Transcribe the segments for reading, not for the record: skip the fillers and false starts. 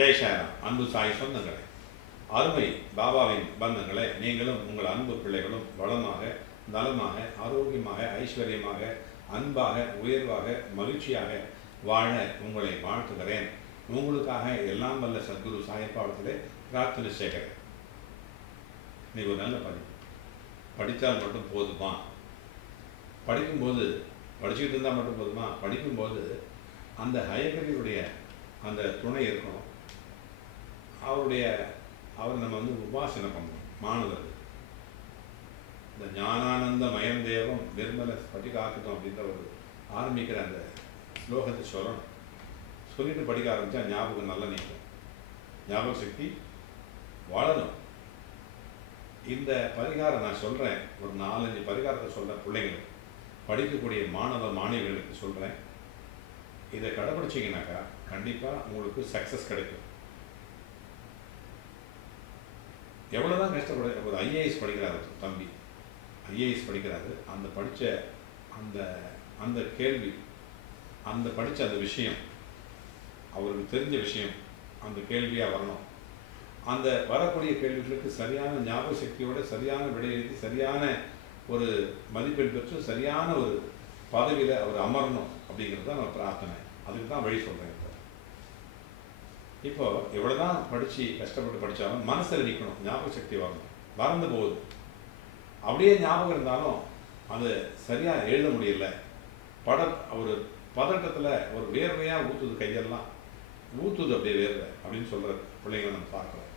ஜெய் சாய்ராம். அன்பு சாய் சொந்தங்களே, அருமை பாபாவின் பந்தங்களே, நீங்களும் உங்கள் அன்பு பிள்ளைகளும் வளமாக, நலமாக, ஆரோக்கியமாக, ஐஸ்வர்யமாக, அன்பாக, உயர்வாக, மகிழ்ச்சியாக வாழ உங்களை வாழ்த்துகிறேன். உங்களுக்காக எல்லாம் வல்ல சத்குரு சாயப்பாடத்திலே பிரார்த்தனை செய்கிறேன். நீ ஒரு நல்ல படித்தால் மட்டும் போதுமா? படிக்கும்போது படிச்சுக்கிட்டு இருந்தால் மட்டும் போதுமா? படிக்கும்போது அந்த ஹயகிரியுடைய அந்த துணை இருக்கணும். அவர் நம்ம உபாசனை பண்ணணும். மாணவர்கள் இந்த ஞானானந்த மயம் தேவம் நிர்மல படிக்காக்கட்டும் அப்படின்ற ஒரு ஆரம்பிக்கிற அந்த ஸ்லோகத்தை சொல்லணும். சொல்லிட்டு படிக்க ஆரம்பித்தா ஞாபகம் நல்லா நிற்கும், ஞாபக சக்தி வளரும். இந்த பரிகாரம் நான் சொல்கிறேன், ஒரு 4-5 பரிகாரத்தை சொல்கிறேன். பிள்ளைங்களுக்கு, படிக்கக்கூடிய மாணவ மாணவிகளுக்கு சொல்கிறேன். இதை கடைப்பிடிச்சிங்கனாக்கா கண்டிப்பாக உங்களுக்கு சக்ஸஸ் கிடைக்கும். எவ்வளோதான் கஷ்டப்பட, ஒரு ஐஏஎஸ் படிக்கிறாரு தம்பி, ஐஏஎஸ் படிக்கிறாரு. அந்த படித்த அந்த கேள்வி, அந்த படித்த அந்த விஷயம், அவருக்கு தெரிஞ்ச விஷயம் அந்த கேள்வியாக வரணும். அந்த வரக்கூடிய கேள்விகளுக்கு சரியான ஞாபக சக்தியோடு சரியான விடையெழுதி சரியான ஒரு மதிப்பெண் பெற்று சரியான ஒரு பதவியில் அவர் அமரணும் அப்படிங்கிறது தான் நம்ம பிரார்த்தனை. அதுக்கு தான் வழி சொல்கிறேன். இப்போ எவ்வளோதான் படித்து கஷ்டப்பட்டு படித்தாலும் மனசில் நிற்கணும், ஞாபக சக்தி வரணும். மறந்து போகுது, அப்படியே ஞாபகம் இருந்தாலும் அது சரியாக எழுத முடியல. ஒரு பதட்டத்தில் ஒரு வேர்வையாக ஊற்றுது, கையெல்லாம் ஊற்றுது, அப்படியே வேர்வை அப்படின்னு சொல்கிற பிள்ளைங்களை நம்ம பார்க்குறோம்.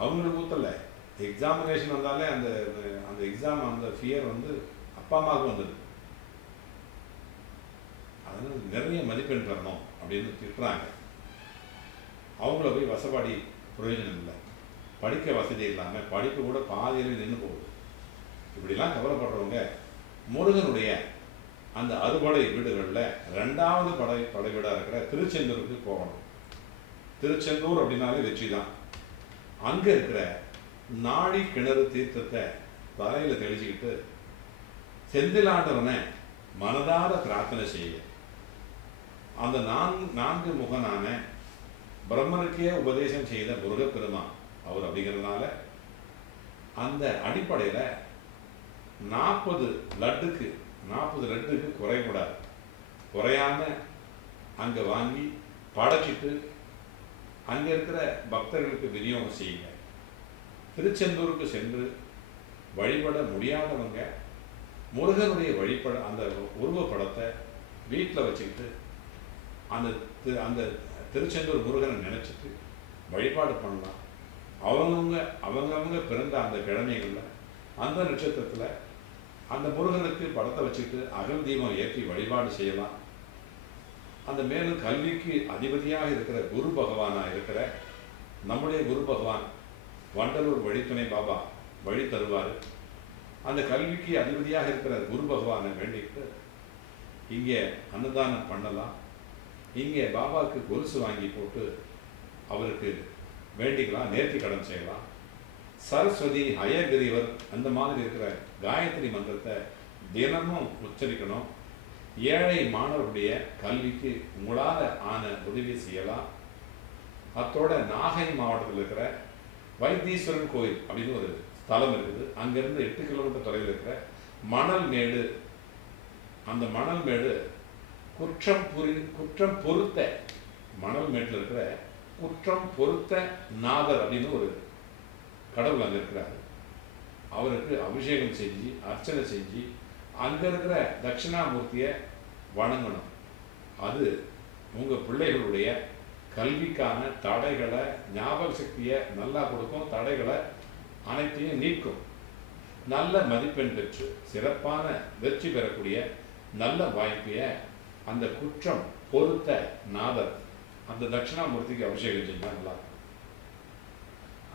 அவங்களுக்கு ஊற்றலை, எக்ஸாமினேஷன் வந்தாலே அந்த எக்ஸாம் அந்த ஃபியர் அப்பா அம்மாவுக்கு வந்தது. அதனால் நிறைய மதிப்பெண் பெறணும் அப்படின்னு திட்டுறாங்க. அவங்கள போய் வசப்பாடி பிரயோஜனம் இல்லை. படிக்க வசதி இல்லாமல் படிப்பு கூட பாதியில் நின்று போகுது. இப்படிலாம் கவலைப்படுறவங்க முருகனுடைய அந்த அறுபடை வீடுகளில் 2வது படை வீடாக இருக்கிற திருச்செந்தூருக்கு போகணும். திருச்செந்தூர் அப்படின்னாலே வெற்றி தான். அங்கே இருக்கிற நாடி கிணறு தீர்த்தத்தை தலையில் தெளிச்சுக்கிட்டு செந்திலாண்டவனை மனதார பிரார்த்தனை செய்ய, அந்த 4 முகனான பிரம்மனுக்கே உபதேசம் செய்த முருகப்பெருமான் அவர் அப்படிங்கிறதுனால அந்த அடிப்படையில் 40 லட்டுக்கு குறைக்கூடாது. குறையாம அங்கே வாங்கி படைச்சிட்டு அங்கே இருக்கிற பக்தர்களுக்கு விநியோகம் செய்யுங்க. திருச்செந்தூருக்கு சென்று வழிபட முடியாதவங்க முருகனுடைய அந்த உருவப்படத்தை வீட்டில் வச்சுக்கிட்டு அந்த திருச்செந்தூர் முருகனை நினச்சிட்டு வழிபாடு பண்ணலாம். அவங்கவுங்க பிறந்த அந்த கிழமைகளில் அந்த நட்சத்திரத்தில் அந்த முருகனுக்கு படத்தை வச்சுட்டு அகல் தீபம் ஏற்றி வழிபாடு செய்யலாம். அந்த மேலும் கல்விக்கு அதிபதியாக இருக்கிற குரு பகவானாக இருக்கிற நம்முடைய குரு பகவான் வண்டலூர் வழித்துணை பாபா வழி தருவார். அந்த கல்விக்கு அதிபதியாக இருக்கிற குரு பகவானை வேண்டிட்டு இங்கே அன்னதானம் பண்ணலாம். இங்கே பாபாவுக்கு கொலுசு வாங்கி போட்டு அவருக்கு வேண்டிக்கலாம், நேர்த்தி கடன் செய்யலாம். சரஸ்வதி, ஹயகிரிவர் அந்த மாதிரி இருக்கிற காயத்ரி மந்திரத்தை தினமும் உச்சரிக்கணும். ஏழை மாணவருடைய கல்விக்கு உங்களால் ஆன உதவி செய்யலாம். அத்தோட நாகை மாவட்டத்தில் இருக்கிற வைத்தீஸ்வரன் கோயில் அப்படின்னு ஒரு ஸ்தலம் இருக்குது. அங்கேருந்து 8 கிலோமீட்டர் தொலைவில் இருக்கிற மணல் மேடு, அந்த மணல் மேடு குற்றம் பொறுத்த மணல் மேட்டில் இருக்கிற குற்றம் பொறுத்த நாதர் அப்படின்னு ஒரு கடவுள் அங்கே இருக்கிறார். அவருக்கு அபிஷேகம் செஞ்சு அர்ச்சனை செஞ்சு அங்கே இருக்கிற தட்சிணாமூர்த்தியை வணங்கணும். அது உங்கள் பிள்ளைகளுடைய கல்விக்கான தடைகளை, ஞாபக சக்தியை நல்லா கொடுக்கும், தடைகளை அனைத்தையும் நீக்கும். நல்ல மதிப்பெண் பெற்று சிறப்பான வெற்றி பெறக்கூடிய நல்ல வாய்ப்பையை அந்த குற்றம் பொறுத்த நாதர் அந்த தட்சிணாமூர்த்திக்கு அபிஷேகம் செஞ்சால் நல்லாயிருக்கும்.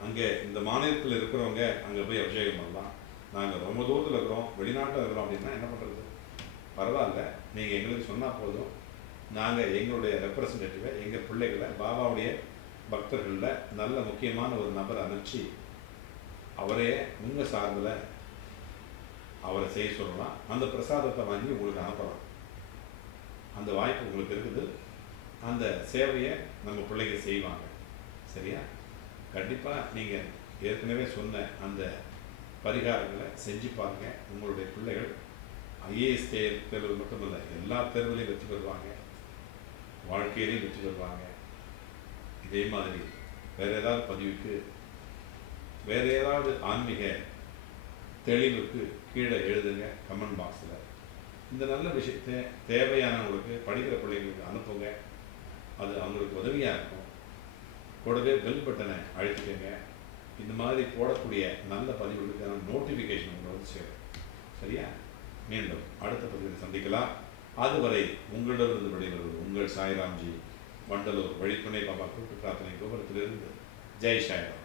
அங்கே இந்த மாநிலத்தில் இருக்கிறவங்க அங்கே போய் அபிஷேகம் பண்ணலாம். நாங்கள் ரொம்ப தூரத்தில் இருக்கிறோம், வெளிநாட்டில் இருக்கிறோம் அப்படின்னா என்ன பண்ணுறது? பரவாயில்ல, நீங்கள் எங்களுக்கு சொன்னால் போதும். நாங்கள் எங்களுடைய ரெப்ரசன்டேட்டிவை, எங்கள் பிள்ளைகளை பாபாவுடைய பக்தர்களில் நல்ல முக்கியமான ஒரு நபரை அனுப்பிச்சு அவரே உங்கள் சார்பில் அவரை செய்ய சொல்லலாம். அந்த பிரசாதத்தை வாங்கி உங்களுக்கு அனுப்பலாம். அந்த வாய்ப்பு உங்களுக்கு இருக்குது. அந்த சேவையை நம்ம பிள்ளைங்க செய்வாங்க. சரியா? கண்டிப்பாக நீங்கள் ஏற்கனவே சொன்ன அந்த பரிகாரங்களை செஞ்சு பாருங்க. உங்களுடைய பிள்ளைகள் ஐஏஎஸ் தேர்வு மட்டுமல்ல, எல்லா தேர்வுலையும் வெற்றி பெறுவாங்க, வாழ்க்கையிலையும் வெற்றி பெறுவாங்க. இதே மாதிரி வேறு ஏதாவது பதிவுக்கு, வேறு ஏதாவது ஆன்மீக தெளிவுக்கு கீழே எழுதுங்க கமெண்ட் பாக்ஸில். இந்த நல்ல விஷயத்தை தேவையானவங்களுக்கு, படிக்கிற பிள்ளைங்களுக்கு அனுப்புங்க. அது அவங்களுக்கு உதவியாக இருக்கும். கூடவே பெல் பட்டனை அழுத்திக்கங்க. இந்த மாதிரி போடக்கூடிய நல்ல பதிவுகளுக்கான நோட்டிஃபிகேஷன் உங்களை வந்து சேரும். சரியா? மீண்டும் அடுத்த பதிவில் சந்திக்கலாம். அதுவரை உங்களிடமிருந்து விடைபெறுவது உங்கள் சாய்ராம்ஜி, வண்டலூர் வழித்துணை பாபா கூட்டு பிரார்த்தனை கோபுரத்திலிருந்து. ஜெய் சாய்ராம்.